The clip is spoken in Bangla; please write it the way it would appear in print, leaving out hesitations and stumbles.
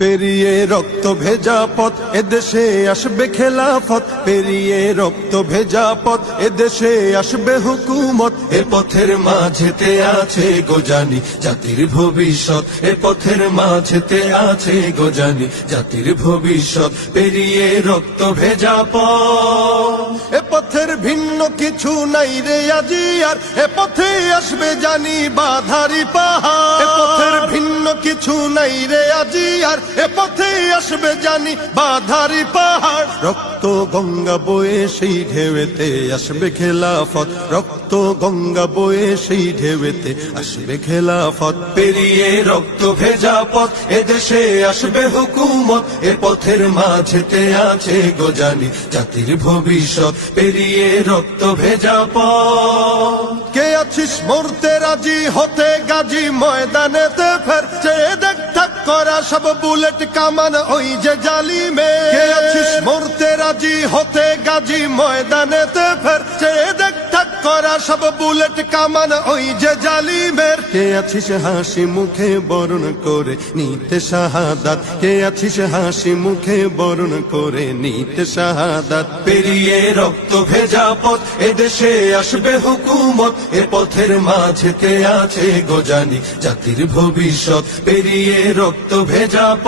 পেরিয়ে রক্ত ভেজা পথ এদেশে আসবে খেলাফত, পেরিয়ে রক্ত ভেজা পথ এদেশে আসবে হুকুমত। এ পথের মাঝেতে আছে গোজানি জাতির ভবিষ্যৎ, এ পথের মাঝেতে আছে গোজানি জাতির ভবিষ্যৎ। পেরিয়ে রক্ত ভেজা পথ, এ পথের ভিন্ন কিছু নাই রে আজি আর, এ পথে আসবে জানি বাধারি পাহাড়। এ পথের ভিন্ন কিছু নাই রে আজি আর, এ পথে আসবে জানি বাধারি পাহাড়। রক্ত গঙ্গা বয়ে সেই ঢেউতে আসবে খেলাফত, রক্ত গঙ্গা বয়ে সেই ঢেউতে আসবে খেলাফত। পেরিয়ে রক্ত ভেজা পথ এদেশে আসবে হুকুমত, এ পথের মাঝেতে আছে গোজানি জাতির ভবিষ্যৎ। পেরিয়ে রক্ত ভেজা পথ, কে আছিস মরতে রাজি হতে গাজী ময়দানেতে ফের, চেয়ে দেখ ঠাক করা সব বুলেট কামান ওই যে জালিমে। কে আছিস মরতে রাজি হতে গাজী ময়দানেতে ফের, চেয়ে দেখ ঠাক করা সব বুলেট কামান ওই যে জালিমের। কে আছিস হাসি মুখে বরণ করে নিতে শাহাদাত, কে আছিস হাসি মুখে বরণ করে নিতে শাহাদাত। পেরিয়ে রক্ত ভেজা পথ এদেশে আসবে হুকুমত, এ পথের মাঝেতে আছে গোজানি জাতির ভবিষ্যৎ। পেরিয়ে রক্ত ভেজা পথ।